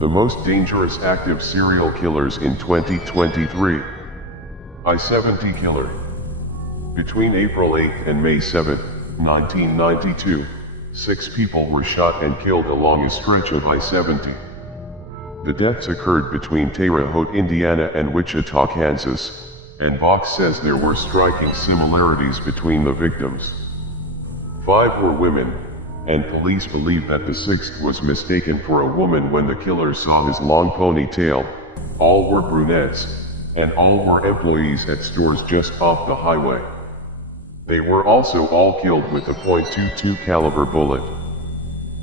The most dangerous active serial killers in 2023. I-70 killer. Between April 8 and May 7, 1992, 6 people were shot and killed along a stretch of I-70. The deaths occurred between Terre Haute, Indiana and Wichita, Kansas, and Vox says there were striking similarities between the victims. 5 were women, and police believe that the 6th was mistaken for a woman when the killer saw his long ponytail. All were brunettes, and all were employees at stores just off the highway. They were also all killed with a .22 caliber bullet.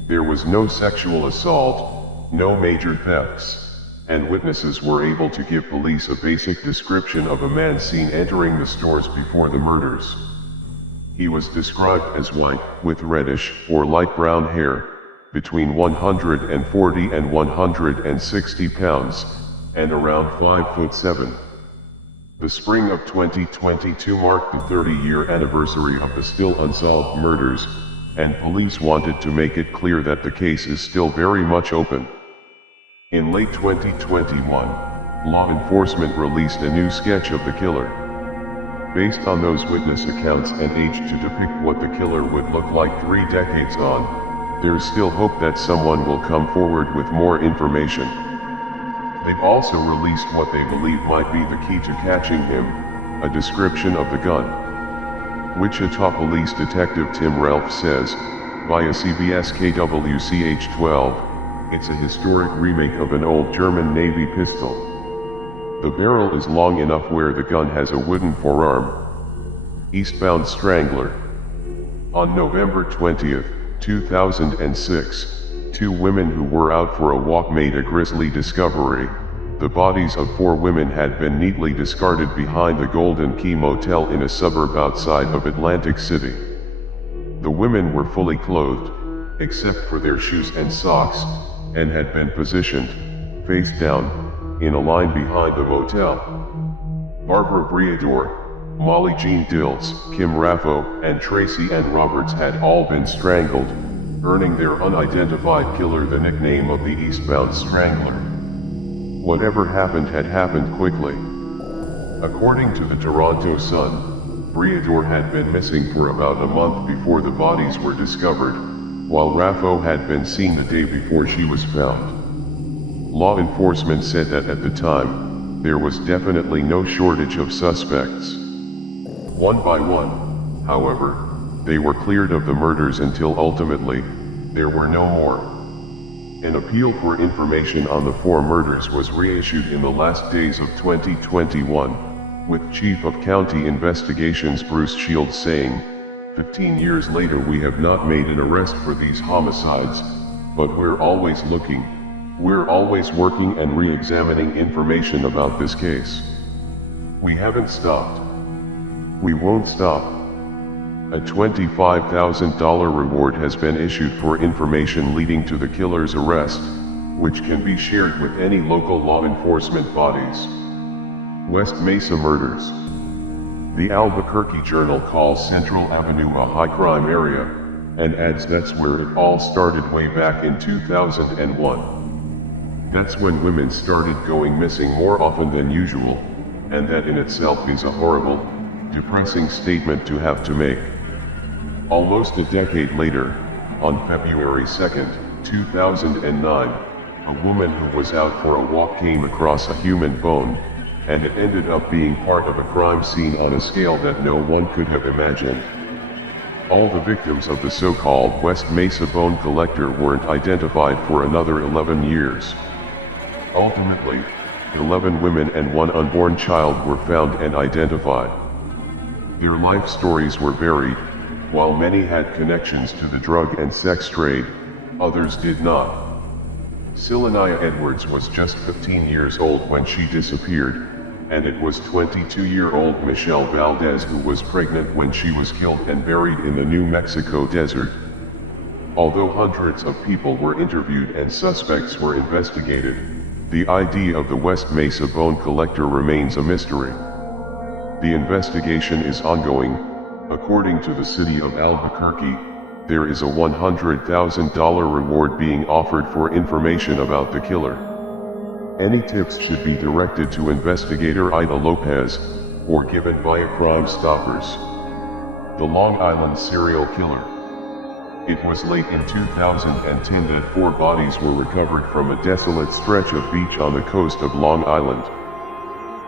There was no sexual assault, no major thefts, and witnesses were able to give police a basic description of a man seen entering the stores before the murders. He was described as white, with reddish or light brown hair, between 140 and 160 pounds, and around 5'7". The spring of 2022 marked the 30-year anniversary of the still unsolved murders, and police wanted to make it clear that the case is still very much open. In late 2021, law enforcement released a new sketch of the killer. Based on those witness accounts and age to depict what the killer would look like 3 decades on, there's still hope that someone will come forward with more information. They've also released what they believe might be the key to catching him, a description of the gun. Wichita Police Detective Tim Ralph says, via CBS KWCH 12, it's a historic remake of an old German Navy pistol. The barrel is long enough where the gun has a wooden forearm. Eastbound Strangler. On November 20, 2006, 2 women who were out for a walk made a grisly discovery. The bodies of 4 women had been neatly discarded behind the Golden Key Motel in a suburb outside of Atlantic City. The women were fully clothed, except for their shoes and socks, and had been positioned, face down, in a line behind the motel. Barbara Briador, Molly Jean Dills, Kim Raffo, and Tracy Ann Roberts had all been strangled, earning their unidentified killer the nickname of the Eastbound Strangler. Whatever happened had happened quickly. According to the Toronto Sun, Briador had been missing for about a month before the bodies were discovered, while Raffo had been seen the day before she was found. Law enforcement said that at the time, there was definitely no shortage of suspects. One by one, however, they were cleared of the murders until ultimately, there were no more. An appeal for information on the 4 murders was reissued in the last days of 2021, with Chief of County Investigations Bruce Shields saying, 15 years later we have not made an arrest for these homicides, but we're always looking. We're always working and re-examining information about this case. We haven't stopped. We won't stop. A $25,000 reward has been issued for information leading to the killer's arrest, which can be shared with any local law enforcement bodies. West Mesa murders. The Albuquerque Journal calls Central Avenue a high-crime area, and adds that's where it all started way back in 2001. That's when women started going missing more often than usual, and that in itself is a horrible, depressing statement to have to make. Almost a decade later, on February 2, 2009, a woman who was out for a walk came across a human bone, and it ended up being part of a crime scene on a scale that no one could have imagined. All the victims of the so-called West Mesa bone collector weren't identified for another 11 years. Ultimately, 11 women and 1 unborn child were found and identified. Their life stories were varied. While many had connections to the drug and sex trade, others did not. Silania Edwards was just 15 years old when she disappeared, and it was 22-year-old Michelle Valdez who was pregnant when she was killed and buried in the New Mexico desert. Although hundreds of people were interviewed and suspects were investigated, the ID of the West Mesa bone collector remains a mystery. The investigation is ongoing, according to the city of Albuquerque, there is a $100,000 reward being offered for information about the killer. Any tips should be directed to investigator Ida Lopez, or given via Crime Stoppers. The Long Island serial killer. It was late in 2010 that 4 bodies were recovered from a desolate stretch of beach on the coast of Long Island.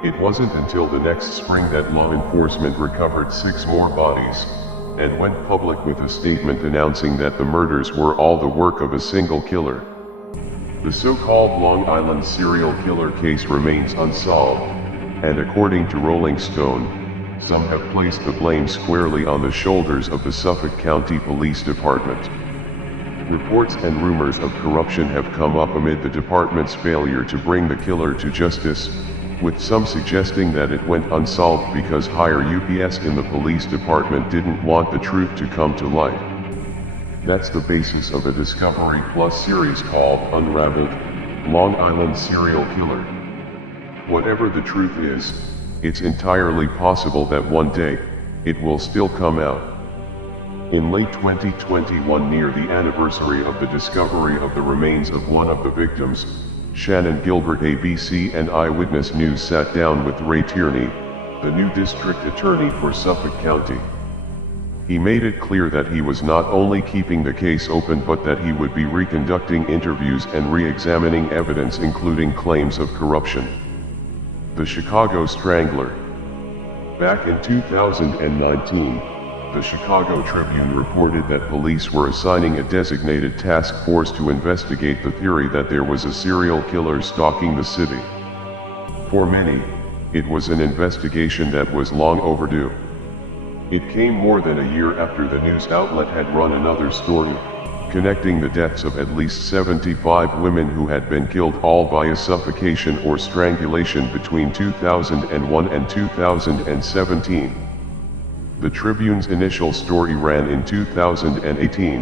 It wasn't until the next spring that law enforcement recovered 6 more bodies, and went public with a statement announcing that the murders were all the work of a single killer. The so-called Long Island serial killer case remains unsolved, and according to Rolling Stone, some have placed the blame squarely on the shoulders of the Suffolk County Police Department. Reports and rumors of corruption have come up amid the department's failure to bring the killer to justice, with some suggesting that it went unsolved because higher UPS in the police department didn't want the truth to come to light. That's the basis of a Discovery Plus series called Unraveled: Long Island Serial Killer. Whatever the truth is, it's entirely possible that one day, it will still come out. In late 2021, near the anniversary of the discovery of the remains of one of the victims, Shannon Gilbert, ABC and Eyewitness News sat down with Ray Tierney, the new district attorney for Suffolk County. He made it clear that he was not only keeping the case open but that he would be reconducting interviews and re-examining evidence including claims of corruption. The Chicago Strangler. Back in 2019, the Chicago Tribune reported that police were assigning a designated task force to investigate the theory that there was a serial killer stalking the city. For many, it was an investigation that was long overdue. It came more than a year after the news outlet had run another story, connecting the deaths of at least 75 women who had been killed all via suffocation or strangulation between 2001 and 2017. The Tribune's initial story ran in 2018,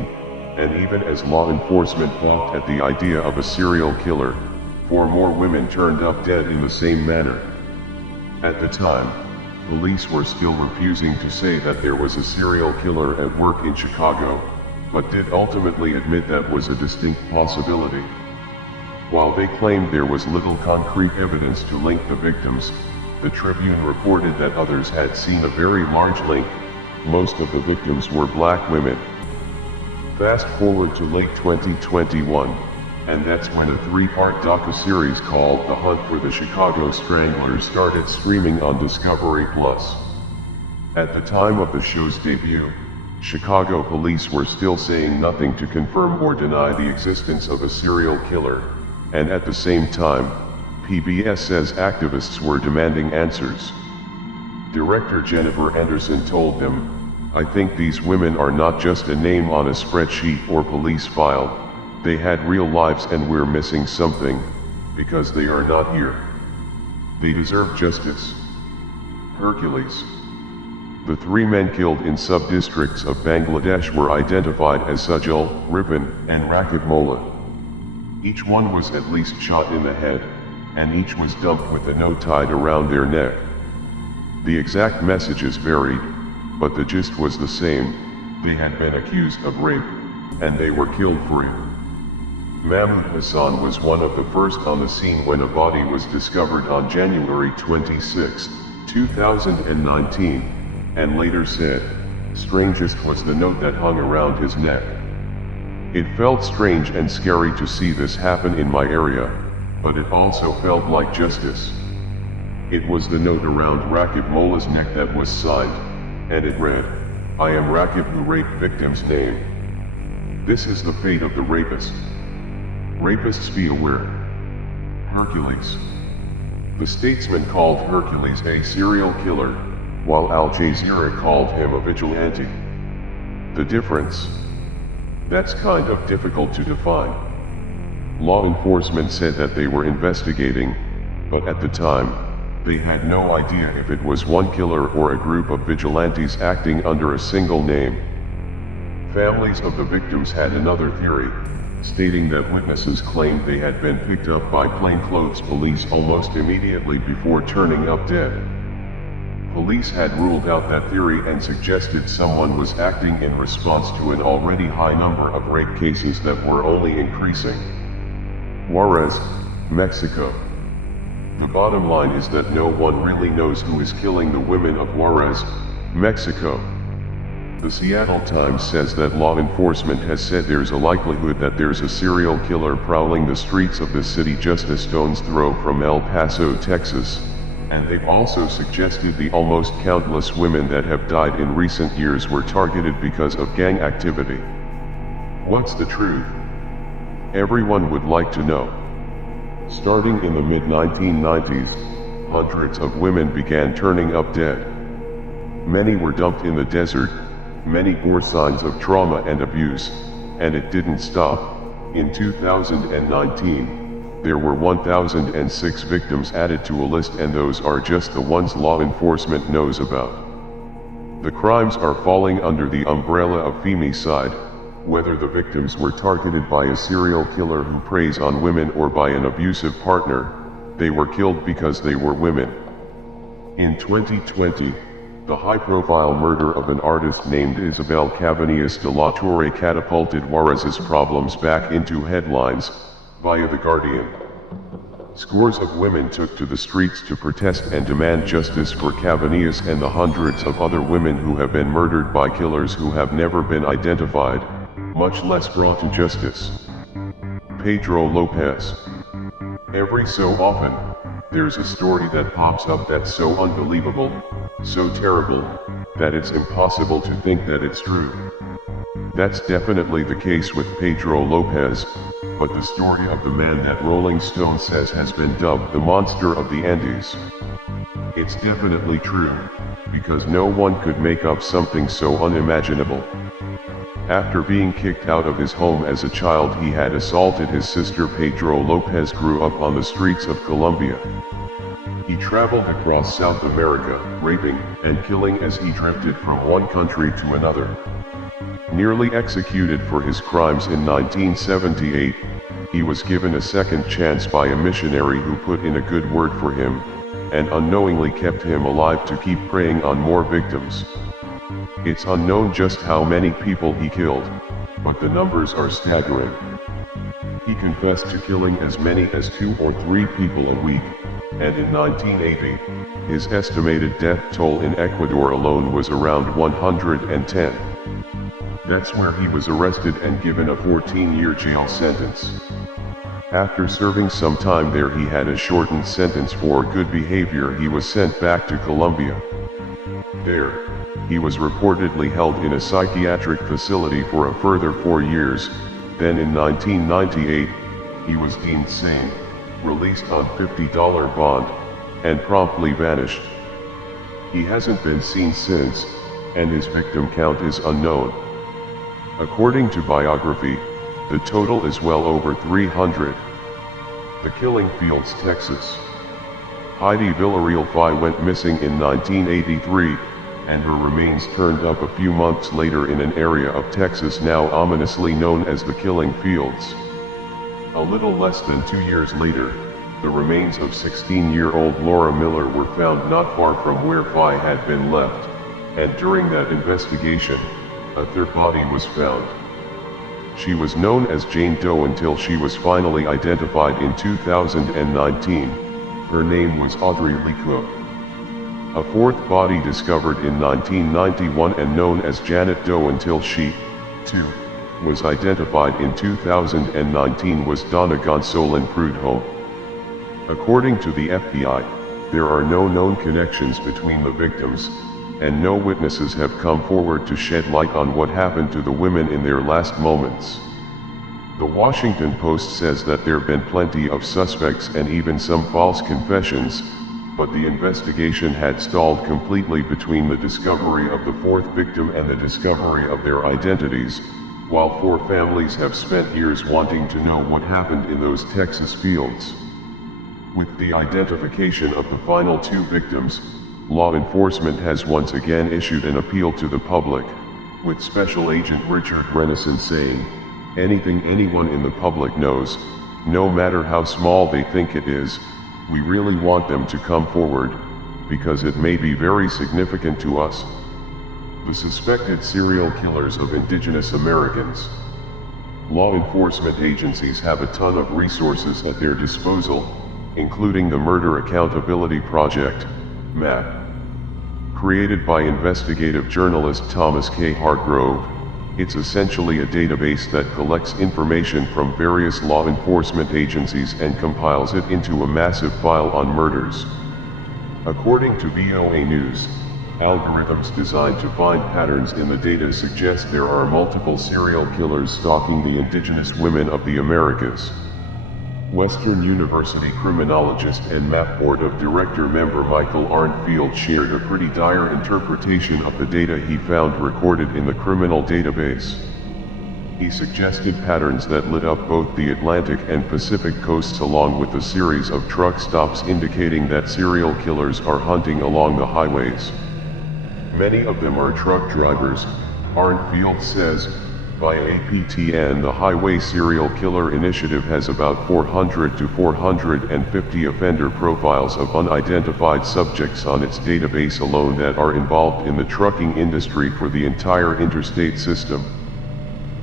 and even as law enforcement balked at the idea of a serial killer, 4 more women turned up dead in the same manner. At the time, police were still refusing to say that there was a serial killer at work in Chicago, but did ultimately admit that was a distinct possibility. While they claimed there was little concrete evidence to link the victims, the Tribune reported that others had seen a very large link. Most of the victims were black women. Fast forward to late 2021, and that's when a 3-part docuseries called The Hunt for the Chicago Strangler started streaming on Discovery Plus. At the time of the show's debut, Chicago police were still saying nothing to confirm or deny the existence of a serial killer, and at the same time, PBS says activists were demanding answers. Director Jennifer Anderson told them, "I think these women are not just a name on a spreadsheet or police file, they had real lives and we're missing something, because they are not here. They deserve justice." Hercules. The 3 men killed in sub-districts of Bangladesh were identified as Sajal, Ripon, and Rakib Molla. Each one was at least shot in the head, and each was dumped with a note tied around their neck. The exact messages varied, but the gist was the same: they had been accused of rape, and they were killed for it. Mahmoud Hassan was one of the first on the scene when a body was discovered on January 26, 2019, and later said, strangest was the note that hung around his neck. "It felt strange and scary to see this happen in my area, but it also felt like justice." It was the note around Rakib Molla's neck that was signed, and it read, "I am Rakib who raped victim's name. This is the fate of the rapist. Rapists be aware." Hercules. The Statesman called Hercules a serial killer, while Al Jazeera called him a vigilante. The difference? That's kind of difficult to define. Law enforcement said that they were investigating, but at the time, they had no idea if it was one killer or a group of vigilantes acting under a single name. Families of the victims had another theory, stating that witnesses claimed they had been picked up by plainclothes police almost immediately before turning up dead. Police had ruled out that theory and suggested someone was acting in response to an already high number of rape cases that were only increasing. Juarez, Mexico. The bottom line is that no one really knows who is killing the women of Juarez, Mexico. The Seattle Times says that law enforcement has said there's a likelihood that there's a serial killer prowling the streets of the city just a stone's throw from El Paso, Texas, and they've also suggested the almost countless women that have died in recent years were targeted because of gang activity. What's the truth? Everyone would like to know. Starting in the mid-1990s, hundreds of women began turning up dead. Many were dumped in the desert. Many bore signs of trauma and abuse, and it didn't stop. In 2019, there were 1,006 victims added to a list, and those are just the ones law enforcement knows about. The crimes are falling under the umbrella of femicide, whether the victims were targeted by a serial killer who preys on women or by an abusive partner, they were killed because they were women. In 2020, the high-profile murder of an artist named Isabel Cabanillas de la Torre catapulted Juarez's problems back into headlines, via The Guardian. Scores of women took to the streets to protest and demand justice for Cabanillas and the hundreds of other women who have been murdered by killers who have never been identified, much less brought to justice. Pedro Lopez. Every so often, there's a story that pops up that's so unbelievable, so terrible, that it's impossible to think that it's true. That's definitely the case with Pedro Lopez, but the story of the man that Rolling Stone says has been dubbed the monster of the Andes. It's definitely true, because no one could make up something so unimaginable. After being kicked out of his home as a child, he had assaulted his sister. Pedro Lopez grew up on the streets of Colombia. He traveled across South America, raping and killing as he drifted from one country to another. Nearly executed for his crimes in 1978, he was given a second chance by a missionary who put in a good word for him, and unknowingly kept him alive to keep preying on more victims. It's unknown just how many people he killed, but the numbers are staggering. He confessed to killing as many as 2 or 3 people a week, and in 1980, his estimated death toll in Ecuador alone was around 110. That's where he was arrested and given a 14-year jail sentence. After serving some time there, he had a shortened sentence for good behavior. He was sent back to Colombia. There, he was reportedly held in a psychiatric facility for a further 4 years, then in 1998, he was deemed sane, released on $50 bond, and promptly vanished. He hasn't been seen since, and his victim count is unknown. According to biography, the total is well over 300. The Killing Fields, Texas. Heidi Villarreal Fay went missing in 1983, and her remains turned up a few months later in an area of Texas now ominously known as the Killing Fields. A little less than 2 years later, the remains of 16-year-old Laura Miller were found not far from where Fay had been left, and during that investigation, a third body was found. She was known as Jane Doe until she was finally identified in 2019. Her name was Audrey Lee Cook. A fourth body discovered in 1991 and known as Janet Doe until she, too, was identified in 2019 was Donna Gonsolin Prudhomme. According to the FBI, there are no known connections between the victims, and no witnesses have come forward to shed light on what happened to the women in their last moments. The Washington Post says that there have been plenty of suspects and even some false confessions, but the investigation had stalled completely between the discovery of the fourth victim and the discovery of their identities, while 4 families have spent years wanting to know what happened in those Texas fields. With the identification of the final 2 victims, law enforcement has once again issued an appeal to the public, with Special Agent Richard Renison saying, "Anything anyone in the public knows, no matter how small they think it is, we really want them to come forward. because it may be very significant to us. The suspected serial killers of indigenous Americans. Law enforcement agencies have a ton of resources at their disposal, including the Murder Accountability Project, MAP. Created by investigative journalist Thomas K. Hartgrove, it's essentially a database that collects information from various law enforcement agencies and compiles it into a massive file on murders. According to VOA News, algorithms designed to find patterns in the data suggest there are multiple serial killers stalking the indigenous women of the Americas. Western University criminologist and MAP Board of Director member Michael Arntfield shared a pretty dire interpretation of the data he found recorded in the criminal database. He suggested patterns that lit up both the Atlantic and Pacific coasts, along with a series of truck stops indicating that serial killers are hunting along the highways. Many of them are truck drivers, Arntfield says. Via APTN, the Highway Serial Killer Initiative has about 400 to 450 offender profiles of unidentified subjects on its database alone that are involved in the trucking industry for the entire interstate system.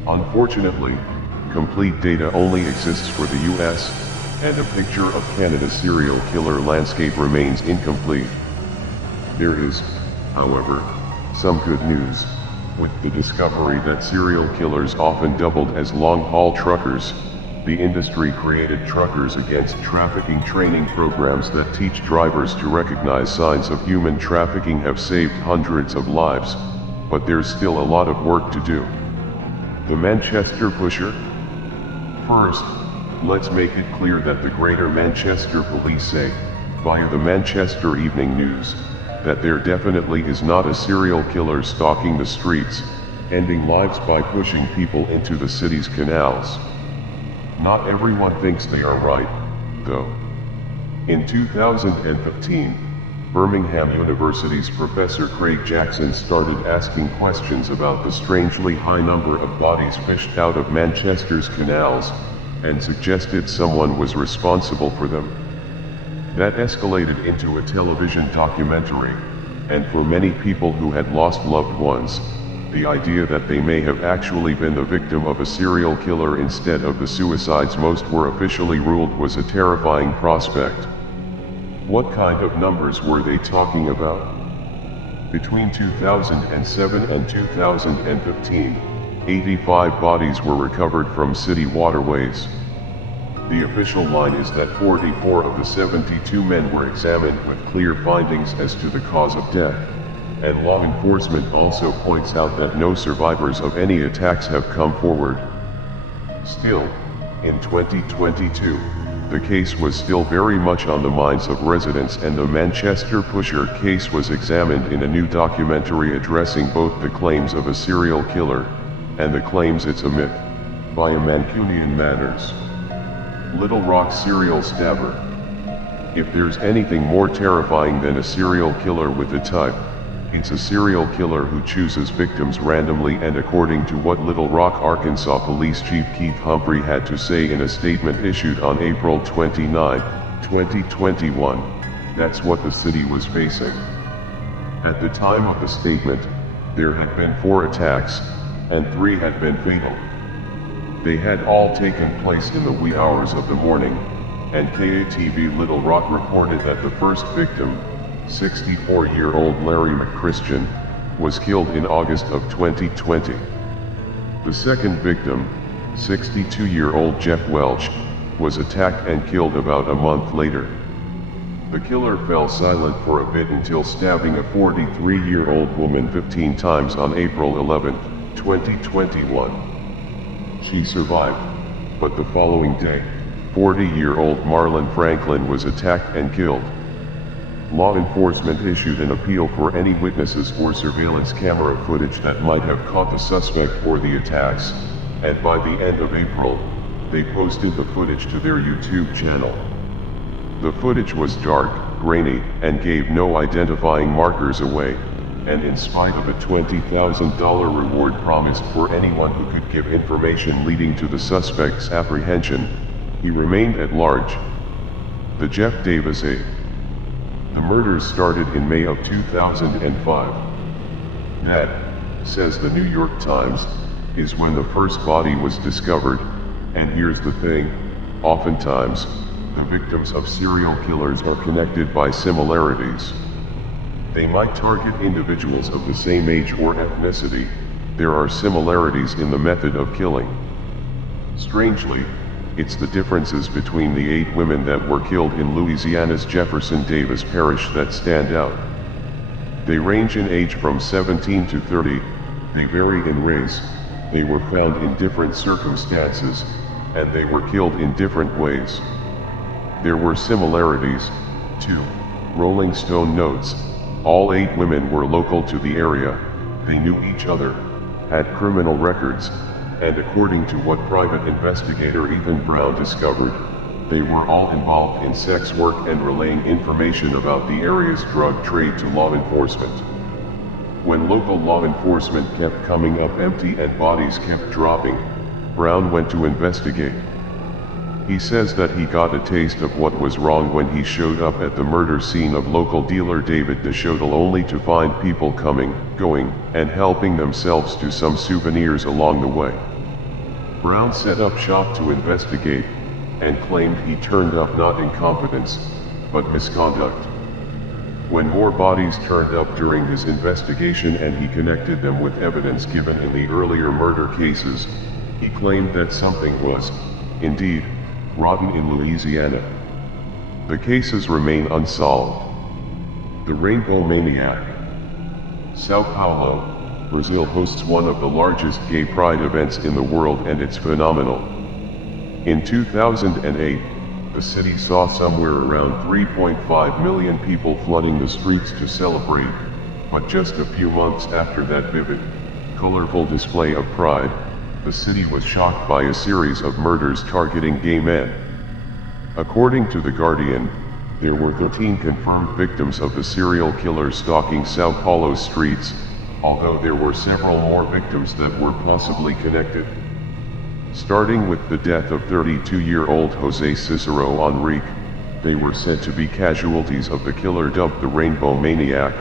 Unfortunately, complete data only exists for the US, and a picture of Canada's serial killer landscape remains incomplete. There is, however, some good news. With the discovery that serial killers often doubled as long-haul truckers, the industry created Truckers Against Trafficking training programs that teach drivers to recognize signs of human trafficking have saved hundreds of lives, but there's still a lot of work to do. The Manchester Pusher? First, let's make it clear that the Greater Manchester Police say, via the Manchester Evening News, that there definitely is not a serial killer stalking the streets, ending lives by pushing people into the city's canals. Not everyone thinks they are right, though. In 2015, Birmingham University's Professor Craig Jackson started asking questions about the strangely high number of bodies fished out of Manchester's canals, and suggested someone was responsible for them. That escalated into a television documentary, and for many people who had lost loved ones, the idea that they may have actually been the victim of a serial killer instead of the suicides most were officially ruled was a terrifying prospect. What kind of numbers were they talking about? Between 2007 and 2015, 85 bodies were recovered from city waterways. The official line is that 44 of the 72 men were examined with clear findings as to the cause of death, and law enforcement also points out that no survivors of any attacks have come forward. Still, in 2022, the case was still very much on the minds of residents, and the Manchester Pusher case was examined in a new documentary addressing both the claims of a serial killer, and the claims it's a myth, via Mancunian Matters. Little Rock serial stabber. If there's anything more terrifying than a serial killer with a type, it's a serial killer who chooses victims randomly, and according to what Little Rock, Arkansas Police Chief Keith Humphrey had to say in a statement issued on April 29, 2021, that's what the city was facing. At the time of the statement, there had been 4 attacks, and 3 had been fatal. They had all taken place in the wee hours of the morning, and KATV Little Rock reported that the first victim, 64-year-old Larry McChristian, was killed in August of 2020. The second victim, 62-year-old Jeff Welch, was attacked and killed about a month later. The killer fell silent for a bit until stabbing a 43-year-old woman 15 times on April 11, 2021. She survived, but the following day, 40-year-old Marlon Franklin was attacked and killed. Law enforcement issued an appeal for any witnesses or surveillance camera footage that might have caught the suspect or the attacks, and by the end of April, they posted the footage to their YouTube channel. The footage was dark, grainy, and gave no identifying markers away, and in spite of a $20,000 reward promised for anyone who could give information leading to the suspect's apprehension, he remained at large. The Jeff Davis The murders started in May of 2005. That, says the New York Times, is when the first body was discovered, and here's the thing, oftentimes, the victims of serial killers are connected by similarities. They might target individuals of the same age or ethnicity. There are similarities in the method of killing. Strangely, it's the differences between the 8 women that were killed in Louisiana's Jefferson Davis Parish that stand out. They range in age from 17 to 30, they vary in race, they were found in different circumstances, and they were killed in different ways. There were similarities, too. Rolling Stone notes, all 8 women were local to the area, they knew each other, had criminal records, and according to what private investigator Ethan Brown discovered, they were all involved in sex work and relaying information about the area's drug trade to law enforcement. When local law enforcement kept coming up empty and bodies kept dropping, Brown went to investigate. He says that he got a taste of what was wrong when he showed up at the murder scene of local dealer David DeShotel only to find people coming, going, and helping themselves to some souvenirs along the way. Brown set up shop to investigate, and claimed he turned up not incompetence, but misconduct. When more bodies turned up during his investigation and he connected them with evidence given in the earlier murder cases, he claimed that something was, indeed, rotten in Louisiana. The cases remain unsolved. The Rainbow Maniac. Sao Paulo, Brazil hosts one of the largest gay pride events in the world, and it's phenomenal. In 2008, the city saw somewhere around 3.5 million people flooding the streets to celebrate, but just a few months after that vivid, colorful display of pride, the city was shocked by a series of murders targeting gay men. According to The Guardian, there were 13 confirmed victims of the serial killer stalking Sao Paulo's streets, although there were several more victims that were possibly connected. Starting with the death of 32-year-old Jose Cicero Enrique, they were said to be casualties of the killer dubbed the Rainbow Maniac,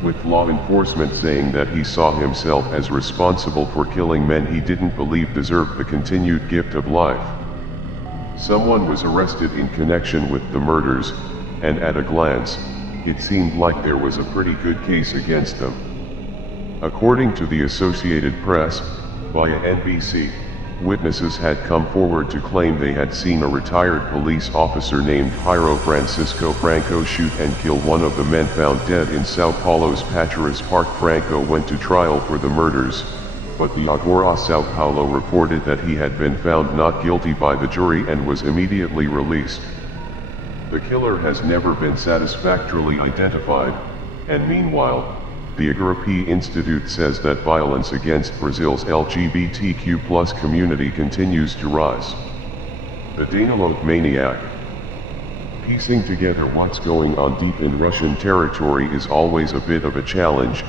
with law enforcement saying that he saw himself as responsible for killing men he didn't believe deserved the continued gift of life. Someone was arrested in connection with the murders, and at a glance, it seemed like there was a pretty good case against them. According to the Associated Press, via NBC, witnesses had come forward to claim they had seen a retired police officer named Jairo Francisco Franco shoot and kill one of the men found dead in Sao Paulo's Pacharas Park. Franco went to trial for the murders, but the Agora Sao Paulo reported that he had been found not guilty by the jury and was immediately released. The killer has never been satisfactorily identified, and meanwhile, the Agape Institute says that violence against Brazil's LGBTQ+ community continues to rise. The Danilo Maniac. Piecing together what's going on deep in Russian territory is always a bit of a challenge,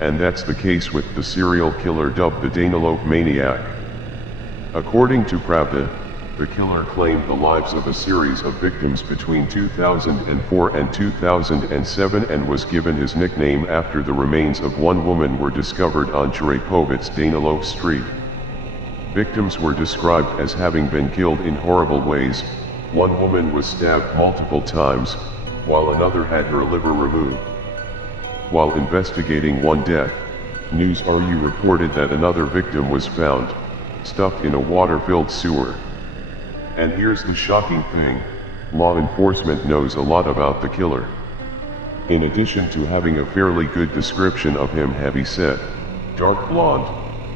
and that's the case with the serial killer dubbed the Danilo Maniac. According to Pravda, the killer claimed the lives of a series of victims between 2004 and 2007 and was given his nickname after the remains of one woman were discovered on Cherepovets Danilov Street. Victims were described as having been killed in horrible ways. One woman was stabbed multiple times, while another had her liver removed. While investigating one death, News.ru reported that another victim was found, stuffed in a water-filled sewer. And here's the shocking thing, law enforcement knows a lot about the killer. In addition to having a fairly good description of him, heavy set, dark blonde,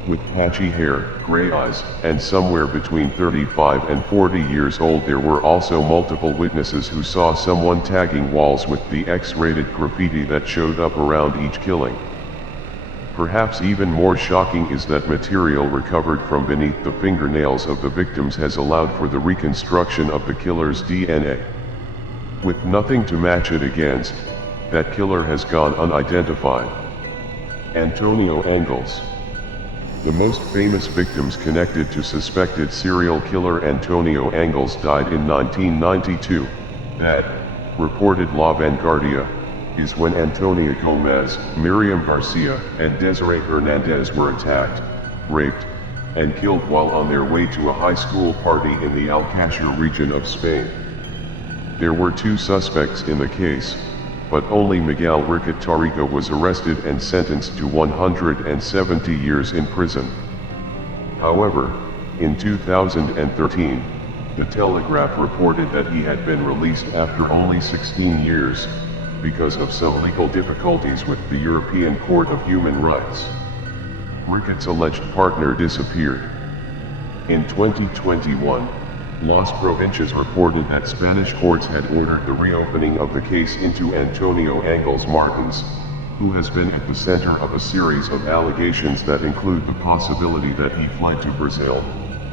with patchy hair, gray eyes, and somewhere between 35 and 40 years old, there were also multiple witnesses who saw someone tagging walls with the X-rated graffiti that showed up around each killing. Perhaps even more shocking is that material recovered from beneath the fingernails of the victims has allowed for the reconstruction of the killer's DNA. With nothing to match it against, that killer has gone unidentified. Antonio Angles. The most famous victims connected to suspected serial killer Antonio Angles died in 1992. That, reported La Vanguardia, is when Antonia Gomez, Miriam Garcia, and Desiree Hernandez were attacked, raped, and killed while on their way to a high school party in the Alcácer region of Spain. There were 2 suspects in the case, but only Miguel Ricket Tarrico was arrested and sentenced to 170 years in prison. However, in 2013, The Telegraph reported that he had been released after only 16 years, because of some legal difficulties with the European Court of Human Rights. Ricketts' alleged partner disappeared. In 2021, Las Provincias reported that Spanish courts had ordered the reopening of the case into Antonio Angles Martins, who has been at the center of a series of allegations that include the possibility that he fled to Brazil,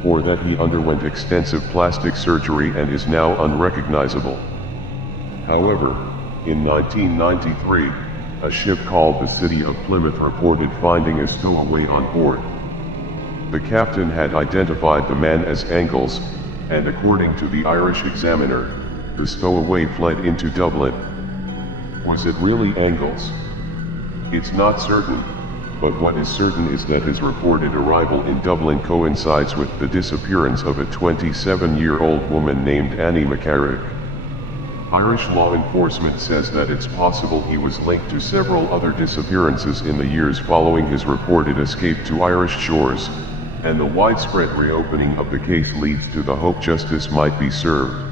or that he underwent extensive plastic surgery and is now unrecognizable. However, in 1993, a ship called the City of Plymouth reported finding a stowaway on board. The captain had identified the man as Angles, and according to the Irish Examiner, the stowaway fled into Dublin. Was it really Angles? It's not certain, but what is certain is that his reported arrival in Dublin coincides with the disappearance of a 27-year-old woman named Annie McCarrick. Irish law enforcement says that it's possible he was linked to several other disappearances in the years following his reported escape to Irish shores, and the widespread reopening of the case leads to the hope justice might be served.